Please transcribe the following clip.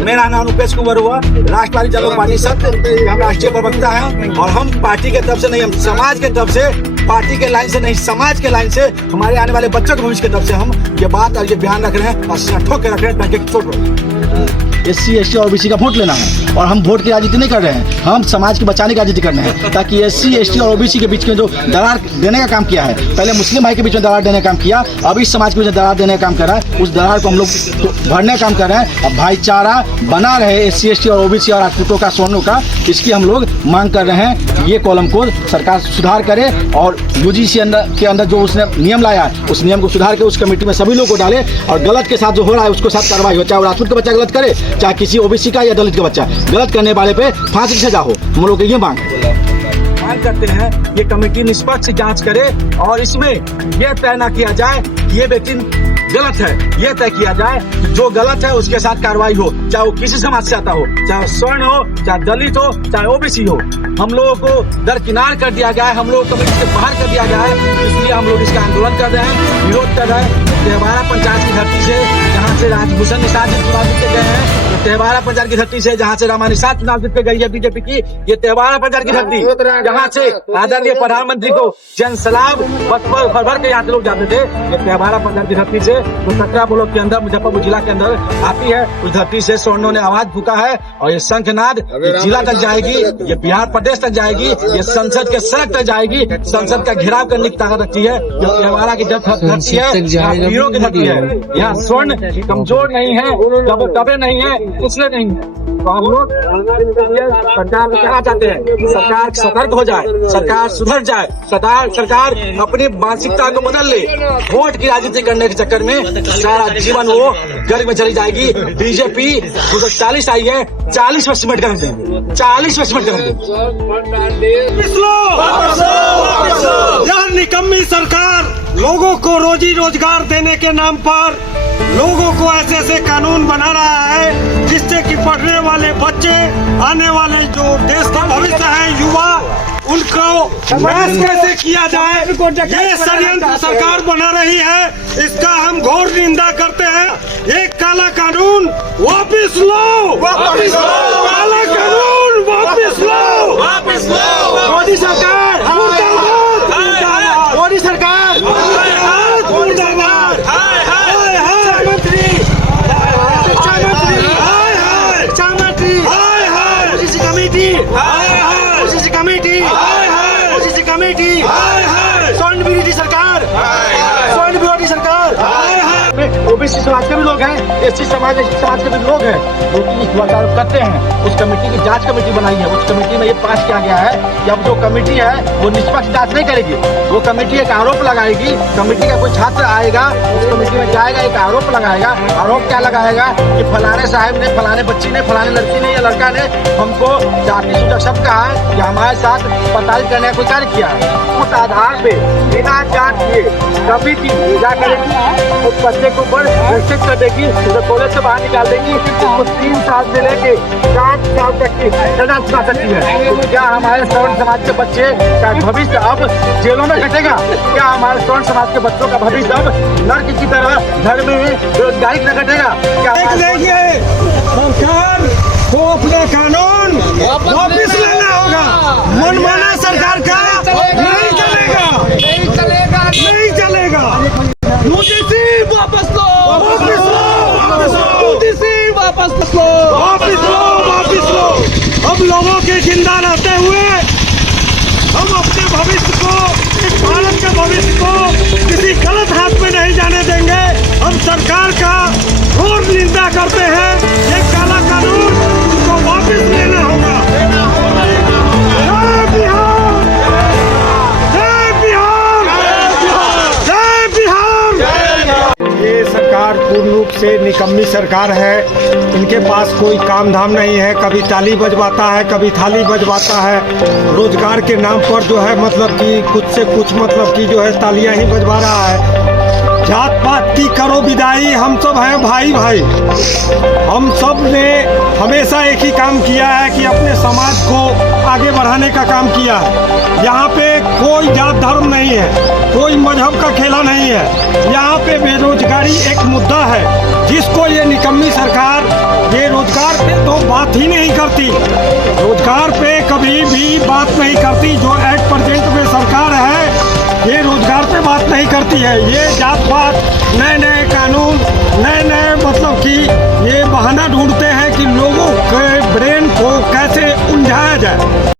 मेरा नाम रुपेश कुमार हुआ, राष्ट्रवादी जनता पार्टी सत्य हम राष्ट्रीय प्रवक्ता है। और हम पार्टी के तरफ से नहीं, हम समाज के तरफ से, पार्टी के लाइन से नहीं, समाज के लाइन से, हमारे आने वाले बच्चों के भविष्य की तरफ से हम ये बात और ये बयान रख रहे हैं और ठोक के रख रहे हैं ताकि छोड़ SC ST और OBC का वोट लेना है। और हम वोट की राजनीति नहीं कर रहे हैं, हम समाज को बचाने की राजनीति करना है, ताकि SC ST और OBC के बीच में जो दरार देने का काम किया है, पहले मुस्लिम भाई के बीच में दरार देने का काम किया, अब इस समाज के बीच में दरार देने का काम कर रहा है, उस दरार को हम लोग भरने का काम कर रहे हैं। अब भाईचारा बना रहे SC ST और OBC और राजपूतों का, सोनों का, इसकी हम लोग मांग कर रहे हैं। ये कॉलम को सरकार सुधार करे और UGC के अंदर जो उसने नियम लाया है उस नियम को सुधार के उस कमेटी में सभी लोग को डाले और गलत के साथ जो हो रहा है उसको साथ कार्रवाई हो, चाहे राजपूत का बच्चा गलत करे, चाहे किसी OBC का या दलित का बच्चा गलत करने वाले पे फांसी की सजा हो। हम लोग ये मांग करते हैं, ये कमेटी निष्पक्ष जांच करे और इसमें यह तय न किया जाए ये व्यक्ति गलत है, ये तय किया जाए जो गलत है उसके साथ कार्रवाई हो, चाहे वो किसी समाज से आता हो, चाहे स्वर्ण हो, चाहे दलित हो, चाहे OBC हो। हम लोगों को दरकिनार कर दिया गया है, हम लोग कमेटी से बाहर कर दिया गया है, इसलिए हम लोग इसका आंदोलन कर रहे हैं, विरोध कर रहे हैं। तेहवारा पंचायत की धरती से जहाँ से राजभूषण निषाद जी चुनाव जीत के गए हैं, तेहवारा पंचायत की धरती से जहाँ से रमा निषाद चुनाव जीत के गई है बीजेपी की, ये तेहवारा पंचायत की धरती जहाँ से आदरणीय प्रधानमंत्री को जन सलाम भर भर के यहाँ से लोग जाते थे, ये तेहवारा पंचायत की धरती से जो 17 ब्लॉक के अंदर मुजफ्फरपुर जिला के अंदर आती है, उस धरती से स्वर्णों ने आवाज फूका है। और ये शंखनाद जिला तक जाएगी, ये बिहार प्रदेश तक जाएगी, ये संसद के सड़क तक जाएगी, संसद का घेराव करने की ताकत रखती है। ये तेहवारा की धरती है, वीरों की धरती है, यहाँ स्वर्ण कमजोर नहीं है, दबे नहीं है, कुचले नहीं है। तो हम लोग सरकार को कहना चाहते हैं, सरकार सतर्क हो जाए, सरकार सुधर जाए, सरकार अपनी मानसिकता को बदल ले। वोट की राजनीति करने के चक्कर में सारा जीवन वो गर्ग में चली जाएगी। बीजेपी 240 आई है, 40 वर्ष मिनट कर देंगे, 40 वर्ष मिनट कर देंगे। यह निकम्मी सरकार लोगों को रोजी रोजगार देने के नाम पर लोगों को ऐसे ऐसे कानून बना रहा है जिससे कि पढ़ने वाले बच्चे, आने वाले जो देश का भविष्य है, युवा, उनको नाश कैसे किया जाए, ये षड्यंत्र सरकार बना रही है। इसका हम घोर निंदा करते हैं। एक काला कानून वापिस लो, काला कानून वापिस लो, मोदी सरकार मुर्दाबाद, मोदी सरकार मुर्दाबाद, कमेटी स्वर्ण विरोधी सरकार, स्वर्ण विरोधी सरकार। OBC समाज के भी लोग हैं, SC समाज के भी लोग हैं जो कि इस बात करते हैं। उस कमेटी की जांच कमेटी बनाई है, उस कमेटी में ये पास किया गया है कि अब जो कमेटी है वो निष्पक्ष जांच नहीं करेगी, वो कमेटी एक आरोप लगाएगी। कमेटी का कोई छात्र आएगा, उस कमेटी में जाएगा, एक आरोप लगाएगा। आरोप क्या लगाएगा कि फलाने साहब ने, फलाने बच्ची ने, फलाने लड़की ने या लड़का ने हमको जाति सूचक शब्द कहा है कि हमारे साथ पताल करने का कोई कार्य किया है। उस आधार पे बिना जांच किए कमेटी क्या करेगी, उस बच्चे को निश्चित कर देगी, तो कॉलेज से बाहर निकाल देगी, उसको 3 साल से लेके 7 साल तक की सजा सुना सकती है। तो क्या हमारे स्वर्ण समाज के बच्चे का भविष्य अब जेलों में कटेगा? क्या हमारे स्वर्ण समाज के बच्चों का भविष्य अब नर्क की तरह घर में बेरोजगारी न कटेगा? क्या सरकार को अपना कानून वापिस लेना होगा। मनमाना सरकार का नहीं चलेगा, नहीं चलेगा, नहीं चलेगा। UGC वापस लो, वापस लो, वापस लो, UGC वापस लो, वापस लो, वापस लो। अब लोगों के जिंदा रहते हुए हम अपने भविष्य को, इस भारत के भविष्य को किसी गलत हाथ में नहीं जाने देंगे। हम सरकार का घोर निंदा करते हैं। ये काला कानून उनको वापस लेना होगा। जय बिहार, जय बिहार, जय बिहार। ये सरकार पूर्ण रूप से निकम्मी सरकार है। इनके पास कोई काम धाम नहीं है, कभी ताली बजवाता है, कभी थाली बजवाता है। रोजगार के नाम पर जो है मतलब कि कुछ से कुछ मतलब कि जो है तालियां ही बजवा रहा है। जात पात की करो विदाई, हम सब हैं भाई भाई। हम सब ने हमेशा एक ही काम किया है कि अपने समाज को आगे बढ़ाने का काम किया है। यहाँ पे कोई जात धर्म नहीं है, कोई मजहब का खेला नहीं है। यहाँ पे बेरोजगारी एक मुद्दा है जिसको ये निकम्मी सरकार बेरोजगार बात नहीं करती। जो एट प्रेजेंट में सरकार है ये रोजगार पे बात नहीं करती है, ये जात पात, नए नए कानून, नए नए मतलब कि ये बहाना ढूंढते हैं कि लोगों के ब्रेन को कैसे उलझाया जाए।